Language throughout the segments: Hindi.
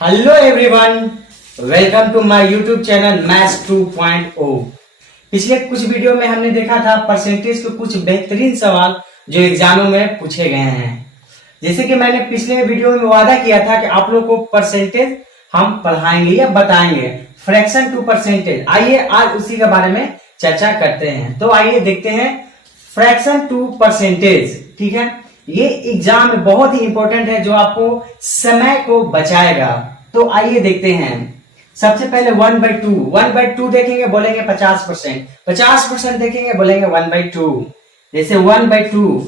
Hello everyone, welcome to my YouTube channel maths 2.0। पिछले कुछ वीडियो में हमने देखा था परसेंटेज के कुछ बेहतरीन सवाल जो एग्जामों में पूछे गए हैं। जैसे कि मैंने पिछले वीडियो में वादा किया था कि आप लोग को परसेंटेज हम पढ़ाएंगे या बताएंगे, फ्रैक्शन टू परसेंटेज। आइए आज उसी के बारे में चर्चा करते हैं। तो आइए देखते हैं फ्रैक्शन टू परसेंटेज। ठीक है, ये एग्जाम में बहुत ही इंपॉर्टेंट है जो आपको समय को बचाएगा। तो आइए देखते हैं। सबसे पहले 1/2 देखेंगे, बोलेंगे 50%, 50% देखेंगे, बोलेंगे 1/2। जैसे 1/2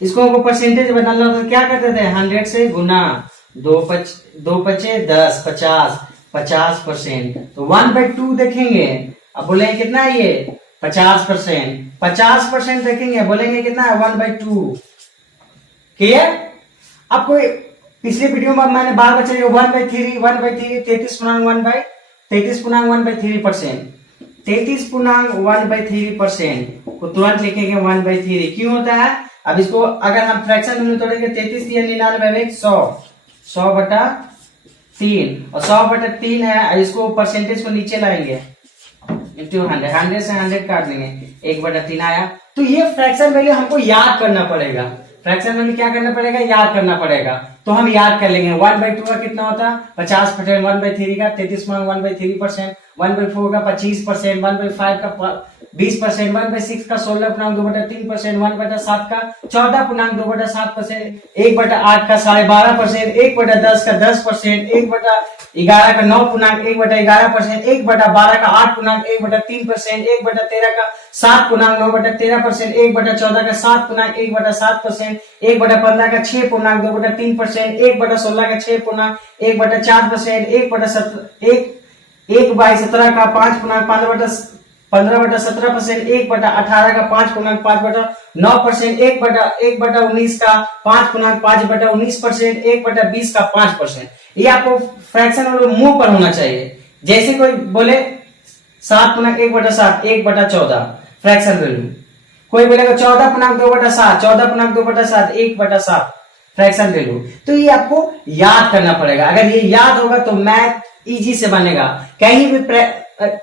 इसको हमको परसेंटेज बनाना तो क्या करते थे, 100 से गुना, 2 पचे 10, 50% तो 1/2 देखेंगे। अब बोलेंगे कितना है ये, 50%। 50% देखेंगे, बोलेंगे कितना है, 1/2। क्लियर? आपको पिछले वीडियो में मैंने बार बचा 1/3, 33.1/3%, 33.1/3% को तुरंत लिखेंगे 1/3। क्यों होता है? अब इसको अगर हम फ्रैक्शन में तोड़ेंगे, 33 या 99 100/3 और 100/3 है। इसको परसेंटेज को नीचे लाएंगे इंटू 100 से 100 काट देंगे, 1/3 आया। तो ये फ्रैक्शन वैल्यू हमको याद करना पड़ेगा। फ्रैक्शन वैल्यू क्या करना पड़ेगा, याद करना पड़ेगा। तो हम याद कर लेंगे 1/2 का कितना होता है, 50%, 1/3 का 33.1/3%, 1/4 का 25%, 1/5 का 20%, 1/6 का 16.2/3%, 1/7 का 14.2/7%, 1/8 का 12.5%, 1/10 का 10%, 1/11 का 9.1/11%, 1/12 का 8.1/3%, 1/13 का 7.9/13%, 1/14 का 7.1/7%, 1/15 का 6.2/3%, 1/16 का 6.1/4%, 1/17 का 5.15/17%, 1/18 का 5.5/9%, 1/19 का 5.5/19%, 1/20 का 5%। ये आपको फ्रैक्शन और मुंह पर होना चाहिए। जैसे कोई बोले 7.1/7, 1/14 फ्रैक्शन वैल्यू। कोई बोलेगा 14.2/7, 14.2/7, 1/7 फ्रैक्शन वैल्यू। तो ये आपको याद करना पड़ेगा। अगर ये याद होगा तो मैथ इजी से बनेगा। कहीं भी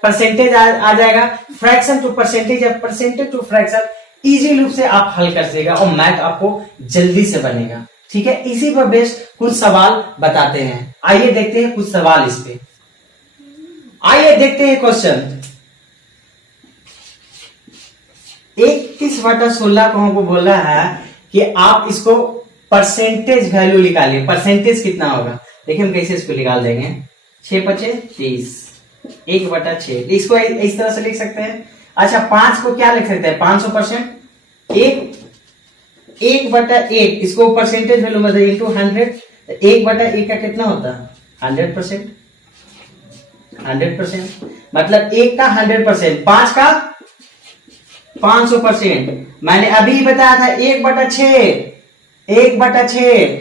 परसेंटेज आ जाएगा, फ्रैक्शन टू परसेंटेज या परसेंटेज टू फ्रैक्शन इजी रूप से आप हल कर सकेगा और मैथ आपको जल्दी से बनेगा। ठीक है, इसी पर बेस्ड कुछ सवाल बताते हैं। आइए देखते हैं कुछ सवाल इस पे। आइए देखते हैं क्वेश्चन। 21/16 को हमको बोला है कि आप इसको परसेंटेज वैल्यू निकालिए। परसेंटेज कितना होगा, देखिए हम कैसे इसको निकाल देंगे। 6 पचे 30, 1/6 इसको इस तरह से लिख सकते हैं। अच्छा, 5 को क्या लिख सकते हैं, 500%, 1/1 इसको परसेंटेज वैल्यू में इंटू 100। 1/1 का कितना होता है, 100%। 100% मतलब 1 का 100%, 5 का 500%। मैंने अभी बताया था 1/6,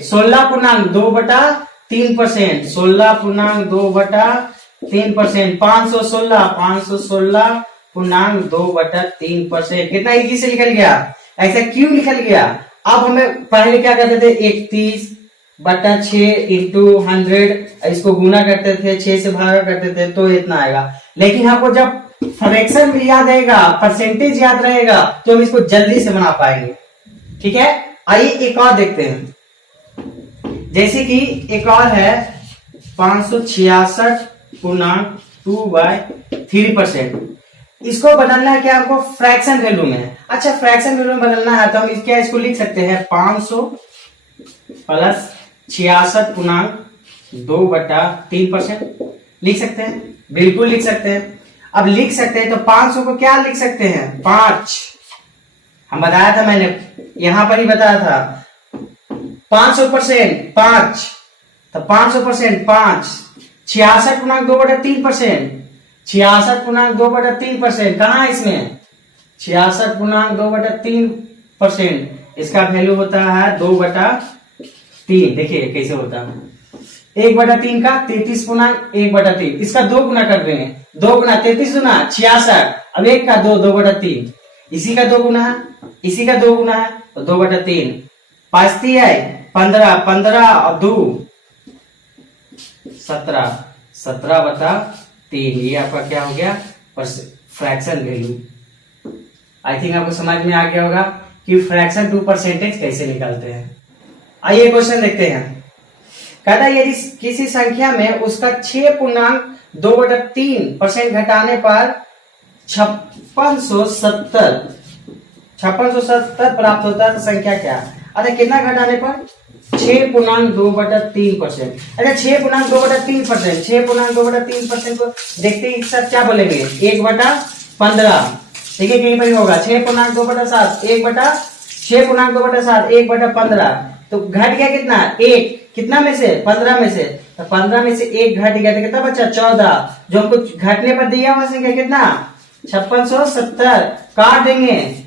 16.2/3%, 16.2/3%, 516.2/3%। कितना इजी से निकल गया। ऐसा क्यों निकल गया? अब हमें पहले क्या करते थे, 31/6 इंटू 100, इसको गुना करते थे, 6 से भागा करते थे तो इतना आएगा। लेकिन हमको जब फ्रैक्शन भी याद रहेगा, परसेंटेज याद रहेगा, तो हम इसको जल्दी से बना पाएंगे। ठीक है, आइए एक और देखते हैं। जैसे कि एक और है 566.2/3%। इसको बदलना है क्या हमको, फ्रैक्शन वैल्यू में। अच्छा, फ्रैक्शन वैल्यू में बदलना है तो हम क्या इसको लिख सकते हैं, 500 प्लस 66.2/3% लिख सकते हैं, बिल्कुल लिख सकते हैं। अब लिख सकते हैं तो 500 को क्या लिख सकते हैं, 5। हम बताया था, मैंने यहां पर ही बताया था 500% 5, तो 500% 5, 66.2/3%, 66.2/3% कहां है इसमें, 66.2/3%। इसका वैल्यू होता है 2/3। देखिए कैसे होता है, 1/3 का 33.1/3, इसका 2 गुना कर देंगे, 2 गुना 33 गुना 66। अब 1 का 2, 2/3, इसी का 2 गुना है, इसी का 2 गुना है तो 2/3। 5 है 15, 15 और 2 17, 17/3, ये आपका क्या हो गया, फ्रैक्शन वैल्यू। आई थिंक आपको समझ में आ गया होगा कि फ्रैक्शन टू परसेंटेज कैसे निकालते हैं। आइए क्वेश्चन देखते हैं। कहता है यदि किसी संख्या में उसका 6.2/3% घटाने पर 5670 प्राप्त होता है तो संख्या क्या है? अच्छा कितना घटाने पर? 6.2/3%। अच्छा 6.2/3%, 6.2/3% को देखते ही सर क्या बोलेंगे, 1/15। देखिए कहीं पर ही होगा 6.2/7, 6.2/7 1/15, तो घट गया कितना, 1, कितना में से, 15 में से, तो 15 में से 1 घट गया तो कितना बचा, 14, जो हमको घटने पर दिया हुआ संख्या कितना, 5670, काट देंगे,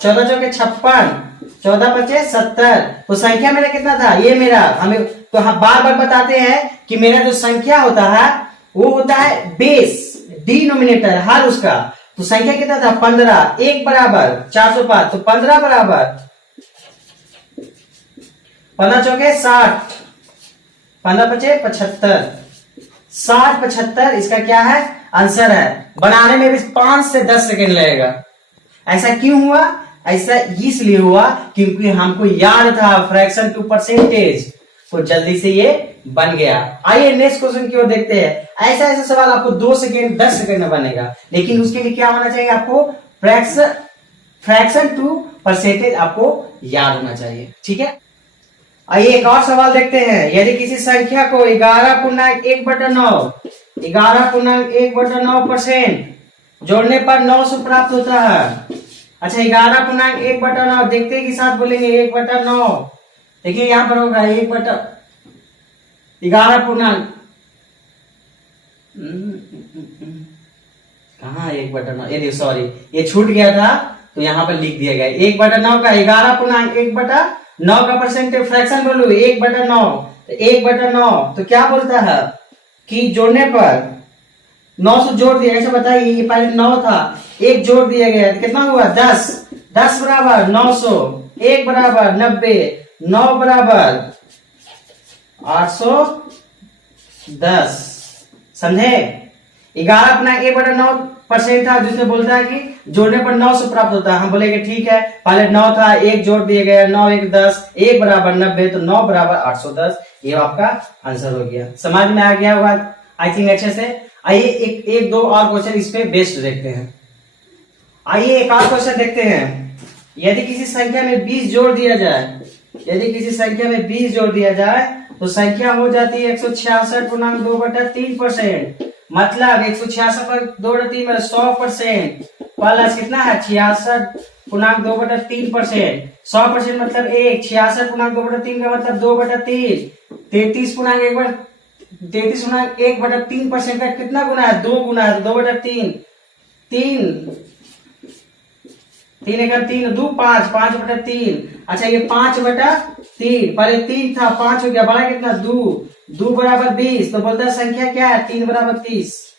14 चौके 56, 14 बचे 70, तो संख्या मेरा कितना था, ये मेरा, हमें तो हम बार बार बताते हैं कि मेरा जो संख्या होता है वो होता है बेस, डिनोमिनेटर हर उसका, तो संख्या कितना था 15, 1 बराबर 405, तो 15 बराबर 15 चौके 60, 15 बचे 75, 60 75 इसका क्या है, आंसर है। बनाने में भी 5 से 10 सेकंड लगेगा। ऐसा क्यों हुआ? ऐसा इसलिए हुआ क्योंकि हमको याद था फ्रैक्शन टू परसेंटेज, तो जल्दी से ये बन गया। आइए नेक्स्ट क्वेश्चन की ओर देखते हैं। ऐसा ऐसा सवाल आपको 2 सेकंड 10 सेकंड में बनेगा, लेकिन उसके लिए क्या होना चाहिए, आपको फ्रैक्शन टू परसेंटेज आपको याद होना चाहिए, ठीक है। आइए एक और सवाल देखते हैं। यदि किसी संख्या को 11.1/9 11.1/9% जोड़ने पर 900 प्राप्त होता है। अच्छा 11.1/9 देखते के साथ बोलेंगे 1/9, देखिए यहां पर होगा 11 कहा 1/9, ये सॉरी ये छूट गया था तो यहां पर लिख दिया गया 1/9 का 11.1/9 का परसेंटेज फ्रैक्शन बोलू 1/9, तो 1/9 तो क्या बोलता है कि जोड़ने पर 900 जोड़ दिया, ऐसा बताइए, ये पहले 9 था, 1 जोड़ दिया गया तो कितना हुआ 10, 10 बराबर 900, 1 बराबर 90, 9 बराबर 810, समझे। 11.1/9% था जिसमें बोलता है कि जोड़ने पर 900 प्राप्त होता है। हम बोलेंगे ठीक है, पहले 9 था, 1 जोड़ दिया गया, 9 1 10, 1 बराबर 90, तो 9 बराबर 810, ये आपका आंसर हो गया। समझ में आ गया होगा आई थिंक अच्छे से। आइए एक दो और क्वेश्चन इस पे बेस्ड देखते हैं। आइए एक और क्वेश्चन देखते हैं। यदि किसी संख्या में 20 जोड़ दिया जाए, यदि किसी संख्या में 20 जोड़ दिया जाए तो संख्या हो जाती है 166.2/3%, मतलब 166 पर 2/3 में 100% प्लस कितना है 66.2/3%, 100% मतलब 1, 66.2/3 का मतलब 2/3, 33.1/3% का कितना गुना है, 2 गुना है, 2/3, 3 एकम 3 2 5, 5/3। अच्छा ये 5/3, पहले 3 था 5 हो गया, बड़ा कितना 2 बराबर 20, तो बोलता है संख्या क्या है 3 बराबर 30,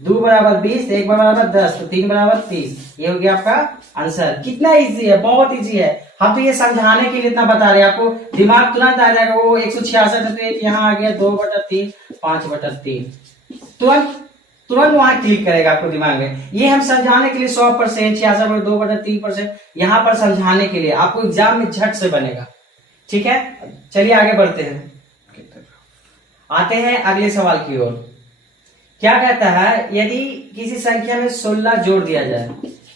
2 बराबर 20, 1 बराबर 10, तो 3 बराबर 30, ये हो गया आपका आंसर। कितना इजी है, बहुत इजी है। हम तो ये समझाने के लिए इतना बता रहे हैं, आपको दिमाग तुरंत आ जाएगा। वो 166 है तो यहाँ आ गया 2/3, 5/3, तुरंत वहां क्लिक करेगा आपको दिमाग में। ये हम समझाने के लिए 100%, 66.2/3%, यहाँ पर समझाने के लिए आपको एग्जाम में झट से बनेगा, ठीक है। चलिए आगे बढ़ते हैं, आते हैं अगले सवाल की ओर। क्या कहता है, यदि किसी संख्या में 16 जोड़ दिया जाए,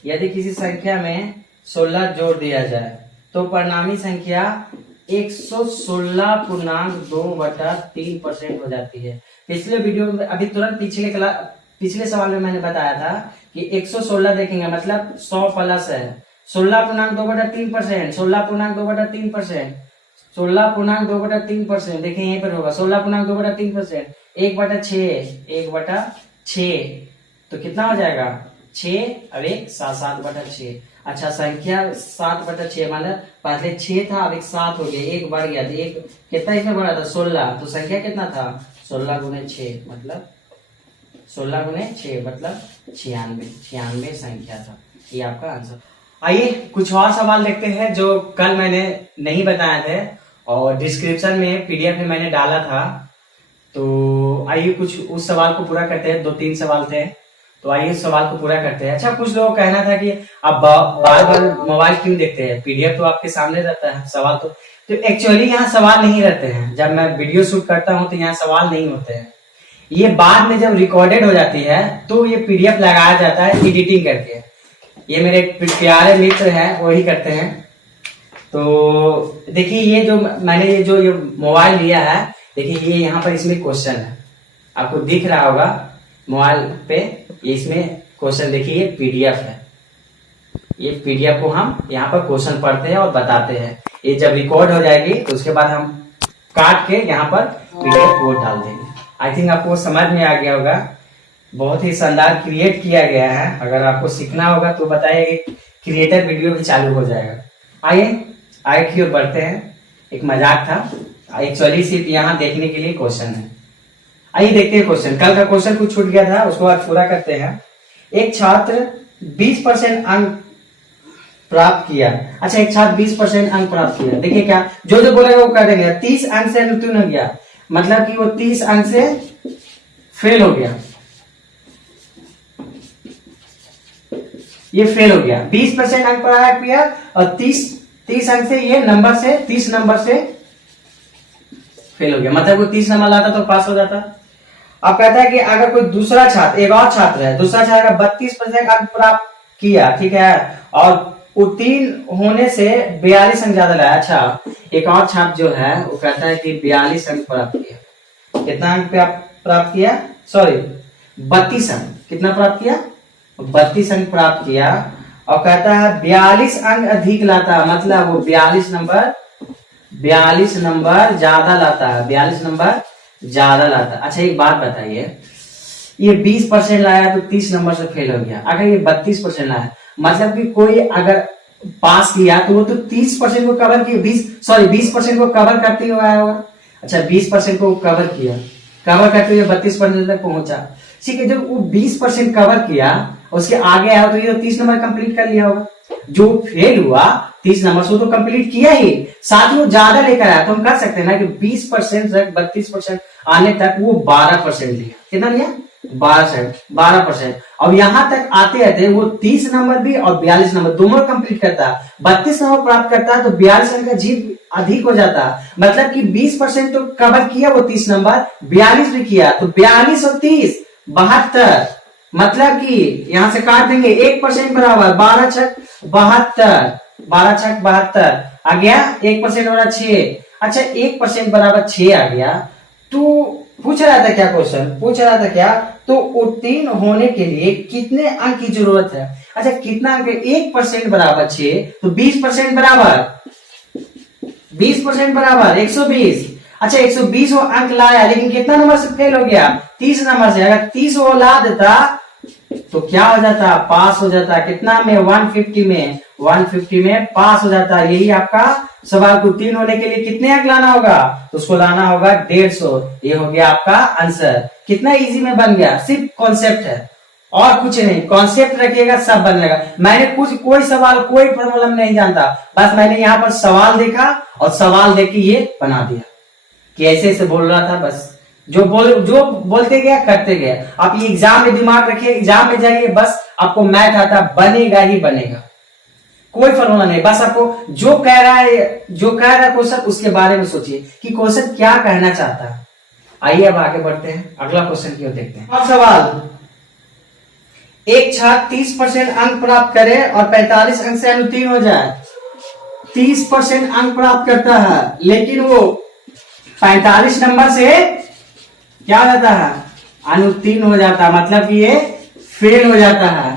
यदि किसी संख्या में 16 जोड़ दिया जाए तो परिणामी संख्या 116.2/3% हो जाती है। पिछले वीडियो में अभी तुरंत पिछले सवाल में मैंने बताया था कि 116 देखेंगे मतलब 100 प्लस है 16.2/3%, 16.2/3%, 16.2/3%, देखें यहीं पर होगा 16.2/3%, 1/6 तो कितना हो जाएगा 6 अब 1 7/6। अच्छा संख्या 7/6 मतलब पहले 6 था, अब 1 7 हो गया, 1 बढ़ गया, तो 1 कितना इसमें बढ़ा था 16, तो संख्या कितना था 16 गुने 6 मतलब 16 गुने 6 मतलब 96 संख्या था। ये आपका आंसर। आइए कुछ और सवाल देखते हैं जो कल मैंने नहीं बताए थे और डिस्क्रिप्शन में PDF में मैंने डाला था। तो आइए कुछ उस सवाल को पूरा करते हैं, 2-3 सवाल थे, तो आइए उस सवाल को पूरा करते हैं। अच्छा, कुछ लोगों का कहना था कि आप बार बार मोबाइल क्यों देखते हैं, पीडीएफ तो आपके सामने रहता है, सवाल तो एक्चुअली यहाँ सवाल नहीं रहते हैं। जब मैं वीडियो शूट करता हूँ तो यहाँ सवाल नहीं होते हैं, ये बाद में जब रिकॉर्डेड हो जाती है तो ये पीडीएफ लगाया जाता है एडिटिंग करके। ये मेरे प्यारे मित्र हैं, वही करते हैं। तो देखिए ये जो मैंने ये मोबाइल लिया है, देखिए ये यहाँ पर इसमें क्वेश्चन है, आपको दिख रहा होगा मोबाइल पे, ये इसमें क्वेश्चन देखिए, ये पीडीएफ है। ये पीडीएफ को हम यहाँ पर क्वेश्चन पढ़ते हैं और बताते हैं। ये जब रिकॉर्ड हो जाएगी तो उसके बाद हम काट के यहाँ पर पीडीएफ कोड डाल देंगे। आई थिंक आपको समझ में आ गया होगा, बहुत ही शानदार क्रिएट किया गया है। अगर आपको सीखना होगा तो बताइए, क्रिएटर वीडियो भी चालू हो जाएगा। आइए की ओर बढ़ते हैं। एक मजाक था, एक्चुअली सिर्फ यहाँ देखने के लिए क्वेश्चन है। आइए देखते हैं क्वेश्चन। कल का क्वेश्चन कुछ छूट गया था, उसको आज पूरा करते हैं। एक छात्र 20% अंक प्राप्त किया। अच्छा, एक छात्र 20% अंक प्राप्त किया, देखिए क्या जो बोलेगा वो कर देंगे। 30 अंक से अनुत्तीर्ण हो गया, मतलब कि वो 30 अंक से फेल हो गया, ये फेल हो गया। 20% अंक प्राप्त किया और 30 अंक से ये नंबर से 30 नंबर से फेल हो गया, मतलब वो 30 नंबर लाता तो पास हो जाता। अब कहता है कि अगर कोई दूसरा छात्र, एक और छात्र है, दूसरा छात्र 32% अंक प्राप्त किया, ठीक है, और उत्तीर्ण होने से 42 अंक ज्यादा लाया। अच्छा, एक और छात्र जो है वो कहता है कि 42 अंक प्राप्त किया। कितना अंक प्राप्त किया? सॉरी, 32 अंक। कितना प्राप्त किया? 32 अंक प्राप्त किया, और कहता है 42 अंक अधिक लाता, मतलब वो 42 नंबर ज्यादा लाता है, 42 नंबर ज्यादा लाता। अच्छा, एक बात बताइए, ये 20% लाया तो 30 नंबर से फेल हो गया। अगर ये 32% लाया, मतलब कि कोई अगर पास किया तो वो तो 30% को कवर किया, 20% को कवर करते हुए आया होगा। अच्छा, 20% को कवर किया, कवर करते हुए 32% तक पहुंचा, ठीक है। जब वो 20% कवर किया, उसके आगे आया तो ये 30 नंबर कंप्लीट कर लिया होगा। जो फेल हुआ 30 नंबर से, वो तो कंप्लीट किया ही, साथ ही वो ज्यादा लेकर आया। तो हम कर सकते हैं ना कि 20% तक 32% आने तक वो 12% लिया। कितना लिया? 12%। अब यहां तक आते आते वो 30 नंबर भी और 42 नंबर दोनों कंप्लीट करता, 32 नंबर प्राप्त करता है, तो 42 अंक का जीत अधिक हो जाता। मतलब कि 20% तो कवर किया वो 30 नंबर, 42 भी किया, तो 42 और 30 72, मतलब कि यहां से काट देंगे 1% बराबर 12 छक 72, 12 छक 72 आ गया। 1% बराबर 6। अच्छा, 1% बराबर 6 आ गया। तो पूछ रहा था क्या क्वेश्चन, पूछ रहा था क्या, तो उत्तीर्ण होने के लिए कितने अंक की जरूरत है। अच्छा, कितना अंक? 1% बराबर 6, तो 20% बराबर 120। अच्छा, 120 वो अंक लाया, लेकिन कितना नंबर से फेल हो गया? 30 नंबर से। अगर 30 वो ला देता तो क्या हो जाता? पास हो जाता। कितना में? 150 में पास हो जाता। यही आपका सवाल को उत्तीर्ण होने के लिए कितने अंक लाना होगा? तो उसको लाना होगा 150। ये हो गया आपका आंसर। कितना इजी में बन गया, सिर्फ कॉन्सेप्ट है और कुछ नहीं। कॉन्सेप्ट रखिएगा, सब बन जाएगा। मैंने कोई सवाल, कोई प्रॉब्लम नहीं जानता, बस मैंने यहाँ पर सवाल देखा और सवाल देख के ये बना दिया कि ऐसे ऐसे बोल रहा था। बस जो बोलते गया करते गए। आप ये एग्जाम में दिमाग रखिए, एग्जाम में जाइए, बस आपको मैथ आता बनेगा ही बनेगा, कोई फॉर्मूला नहीं। बस आपको जो कह रहा है क्वेश्चन, उसके बारे में सोचिए कि क्वेश्चन क्या कहना चाहता है। आइए अब आगे बढ़ते हैं, अगला क्वेश्चन की ओर देखते हैं। अब सवाल, एक छात्र 30% अंक प्राप्त करे और 45 अंक से अनुत्तीर्ण हो जाए। 30% अंक प्राप्त करता है, लेकिन वो 45 नंबर से क्या हो जाता है? अनुत्तीर्ण हो जाता है, मतलब कि ये फेल हो जाता है।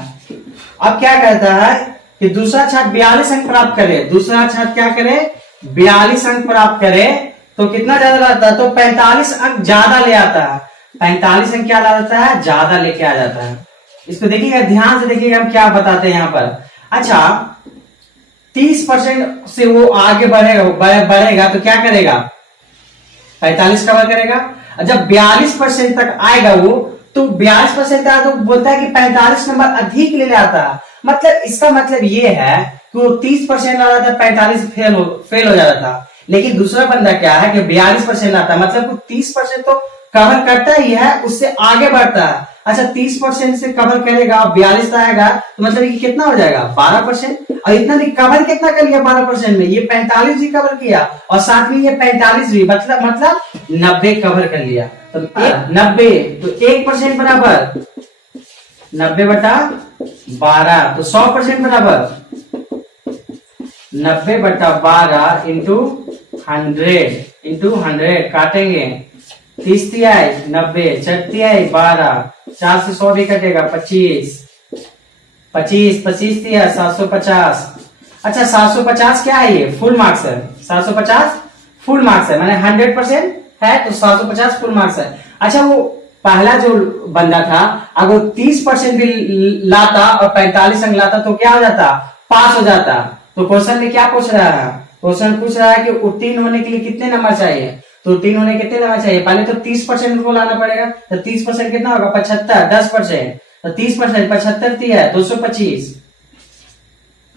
अब क्या कहता है कि दूसरा छात्र 42 अंक प्राप्त करे। दूसरा छात्र क्या करे? 42 अंक प्राप्त करे, तो कितना ज्यादा लाता है? तो 45 अंक ज्यादा ले आता है। 45 अंक क्या ला जाता है? ज्यादा लेके आ जाता है। इसको देखिएगा, ध्यान से देखिएगा हम क्या बताते हैं यहाँ पर। अच्छा, 30% से वो आगे बढ़ेगा तो क्या करेगा? 45 कवर करेगा। जब 42% तक आएगा वो, तो 42% आया तो बोलता है कि 45 नंबर अधिक ले आता है। मतलब इसका मतलब ये है कि वो 30% ला रहा था, 45 फेल हो जाता था। लेकिन दूसरा बंदा क्या है कि 42% लाता है, मतलब वो 30% तो कवर करता ही है, उससे आगे बढ़ता है। अच्छा 30% से कवर करेगा, 42 आएगा, तो मतलब ये कितना हो जाएगा 12%। और इतना भी कवर कितना कर लिया 12% में, ये 45 भी कवर किया और साथ में ये 45 भी, मतलब 90 कवर कर लिया। तो 90 तो 1% बराबर 90/12, तो 100% बराबर 90/12 इंटू 100 काटेंगे। 30 तिहाई 90, 4 तिहाई 12, 4 से 100 भी कटेगा 25, 25 तिहाई 750। अच्छा 750 क्या है, ये फुल मार्क्स है। 750 फुल मार्क्स है, माने 100% है तो 750 फुल मार्क्स है। अच्छा वो पहला जो बंदा था, अगर 30% भी लाता और 45 अंक लाता तो क्या हो जाता, पास हो जाता। तो क्वेश्चन में क्या पूछ रहा है, क्वेश्चन पूछ रहा है कि उत्तीर्ण होने के लिए कितने नंबर चाहिए। तो उत्तीर्ण होने कितने नंबर चाहिए, पहले तो 30% को लाना पड़ेगा। तो 30% कितना होगा 75, 10%, तो 30% 75 दिया 225,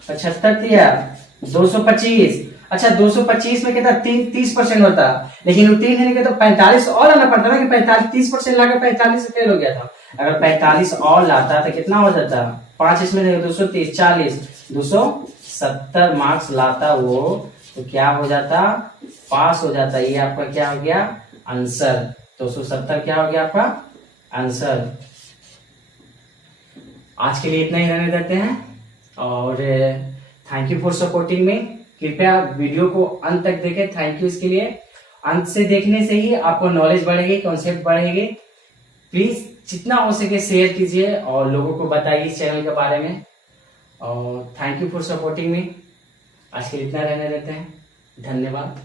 75 दिया 225। अच्छा 225 में कितना 30% होता, लेकिन उत्तीर्ण होने के तो 45 और लाना पड़ता ना, कि 45 30% लाकर 45 से फेल हो गया था। अगर 45 और लाता तो कितना हो जाता, 5 इसमें 230, 40, 270 मार्क्स लाता वो, तो क्या हो जाता, पास हो जाता। ये आपका क्या हो गया आंसर, 270 क्या हो गया आपका आंसर। आज के लिए इतना ही रहने देते हैं और थैंक यू फॉर सपोर्टिंग में। कृपया वीडियो को अंत तक देखें, थैंक यू इसके लिए। अंत से देखने से ही आपको नॉलेज बढ़ेगी, कॉन्सेप्ट बढ़ेगी। प्लीज जितना हो सके शेयर कीजिए और लोगों को बताइए इस चैनल के बारे में। और thank you for supporting me. आज के लिए इतना रहने देते हैं, धन्यवाद।